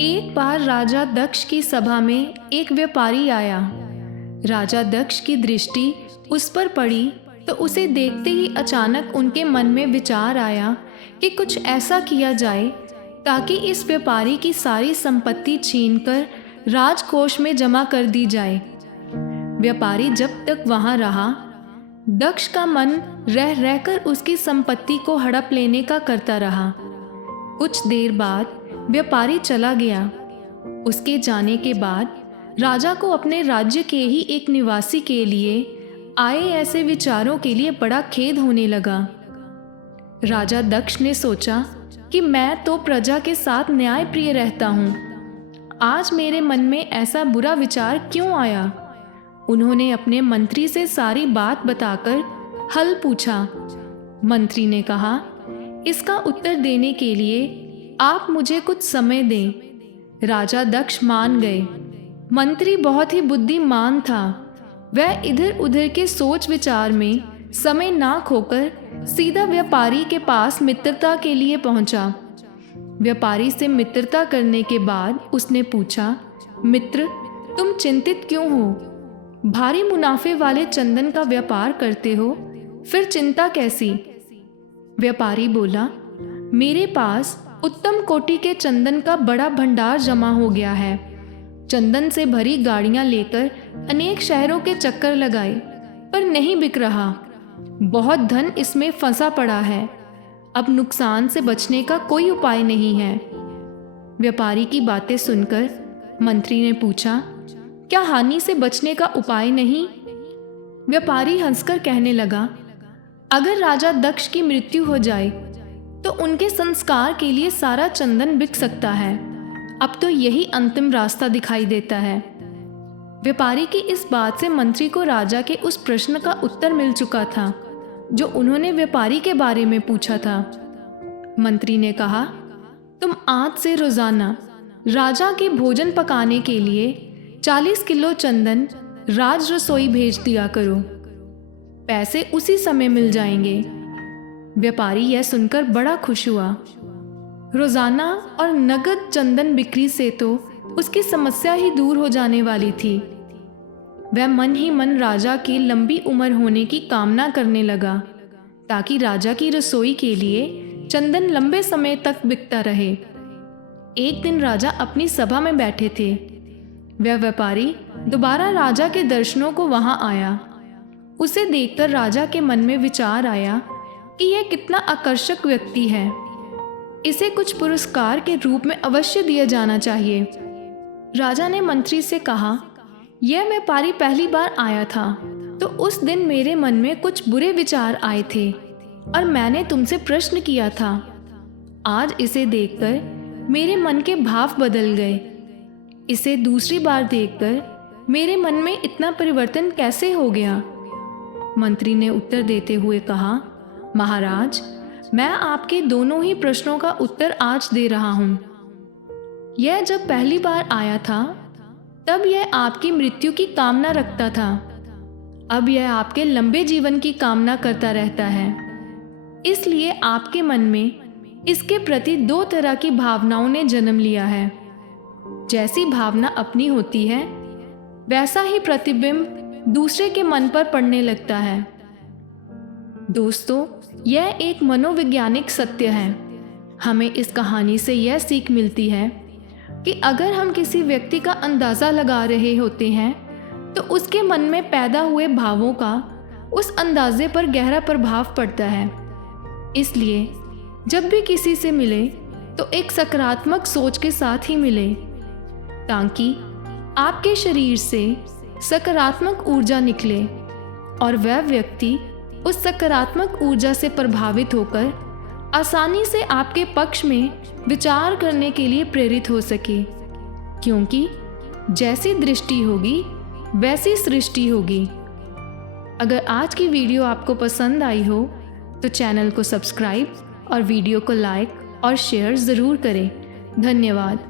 एक बार राजा दक्ष की सभा में एक व्यापारी आया। राजा दक्ष की दृष्टि उस पर पड़ी तो उसे देखते ही अचानक उनके मन में विचार आया कि कुछ ऐसा किया जाए ताकि इस व्यापारी की सारी संपत्ति छीनकर राजकोष में जमा कर दी जाए। व्यापारी जब तक वहां रहा, दक्ष का मन रह रहकर उसकी संपत्ति को हड़प लेने का करता रहा। कुछ देर बाद व्यापारी चला गया। उसके जाने के बाद राजा को अपने राज्य के ही एक निवासी के लिए आए ऐसे विचारों के लिए बड़ा खेद होने लगा। राजा दक्ष ने सोचा कि मैं तो प्रजा के साथ न्यायप्रिय रहता हूँ, आज मेरे मन में ऐसा बुरा विचार क्यों आया। उन्होंने अपने मंत्री से सारी बात बताकर हल पूछा। मंत्री ने कहा, इसका उत्तर देने के लिए आप मुझे कुछ समय दें। राजा दक्ष मान गए। मंत्री बहुत ही बुद्धिमान था। वह इधर उधर के सोच विचार में समय ना खोकर सीधा व्यापारी के पास मित्रता के लिए पहुंचा। व्यापारी से मित्रता करने के बाद उसने पूछा, मित्र, तुम चिंतित क्यों हो? भारी मुनाफे वाले चंदन का व्यापार करते हो, फिर चिंता कैसी? व्यापारी बोला, मेरे पास उत्तम कोटि के चंदन का बड़ा भंडार जमा हो गया है। चंदन से भरी गाड़ियां लेकर अनेक शहरों के चक्कर लगाए, पर नहीं बिक रहा। बहुत धन इसमें फंसा पड़ा है। अब नुकसान से बचने का कोई उपाय नहीं है। व्यापारी की बातें सुनकर मंत्री ने पूछा, क्या हानि से बचने का उपाय नहीं? व्यापारी हंसकर कहने लगा, अगर राजा दक्ष की मृत्यु हो जाए तो उनके संस्कार के लिए सारा चंदन बिक सकता है। अब तो यही अंतिम रास्ता दिखाई देता है। व्यापारी की इस बात से मंत्री को राजा के उस प्रश्न का उत्तर मिल चुका था जो उन्होंने व्यापारी के बारे में पूछा था। मंत्री ने कहा, तुम आज से रोजाना राजा के भोजन पकाने के लिए 40 किलो चंदन राज रसोई भेज दिया करो। पैसे उसी समय मिल जाएंगे। व्यापारी यह सुनकर बड़ा खुश हुआ। रोजाना और नगद चंदन बिक्री से तो उसकी समस्या ही दूर हो जाने वाली थी। वह मन ही मन राजा की लंबी उम्र होने की कामना करने लगा ताकि राजा की रसोई के लिए चंदन लंबे समय तक बिकता रहे। एक दिन राजा अपनी सभा में बैठे थे। वह व्यापारी दोबारा राजा के दर्शनों को वहां आया। उसे देखकर राजा के मन में विचार आया कि यह कितना आकर्षक व्यक्ति है। इसे कुछ पुरस्कार के रूप में अवश्य दिया जाना चाहिए। राजा ने मंत्री से कहा, यह व्यापारी पहली बार आया था तो उस दिन मेरे मन में कुछ बुरे विचार आए थे और मैंने तुमसे प्रश्न किया था। आज इसे देखकर मेरे मन के भाव बदल गए। इसे दूसरी बार देखकर मेरे मन में इतना परिवर्तन कैसे हो गया? मंत्री ने उत्तर देते हुए कहा, महाराज, मैं आपके दोनों ही प्रश्नों का उत्तर आज दे रहा हूं। यह जब पहली बार आया था तब यह आपकी मृत्यु की कामना रखता था। अब यह आपके लंबे जीवन की कामना करता रहता है। इसलिए आपके मन में इसके प्रति दो तरह की भावनाओं ने जन्म लिया है। जैसी भावना अपनी होती है वैसा ही प्रतिबिंब दूसरे के मन पर पड़ने लगता है। दोस्तों, यह एक मनोवैज्ञानिक सत्य है। हमें इस कहानी से यह सीख मिलती है कि अगर हम किसी व्यक्ति का अंदाज़ा लगा रहे होते हैं तो उसके मन में पैदा हुए भावों का उस अंदाजे पर गहरा प्रभाव पड़ता है। इसलिए जब भी किसी से मिले तो एक सकारात्मक सोच के साथ ही मिले ताकि आपके शरीर से सकारात्मक ऊर्जा निकले और वह व्यक्ति उस सकारात्मक ऊर्जा से प्रभावित होकर आसानी से आपके पक्ष में विचार करने के लिए प्रेरित हो सके, क्योंकि जैसी दृष्टि होगी वैसी सृष्टि होगी। अगर आज की वीडियो आपको पसंद आई हो तो चैनल को सब्सक्राइब और वीडियो को लाइक और शेयर ज़रूर करें। धन्यवाद।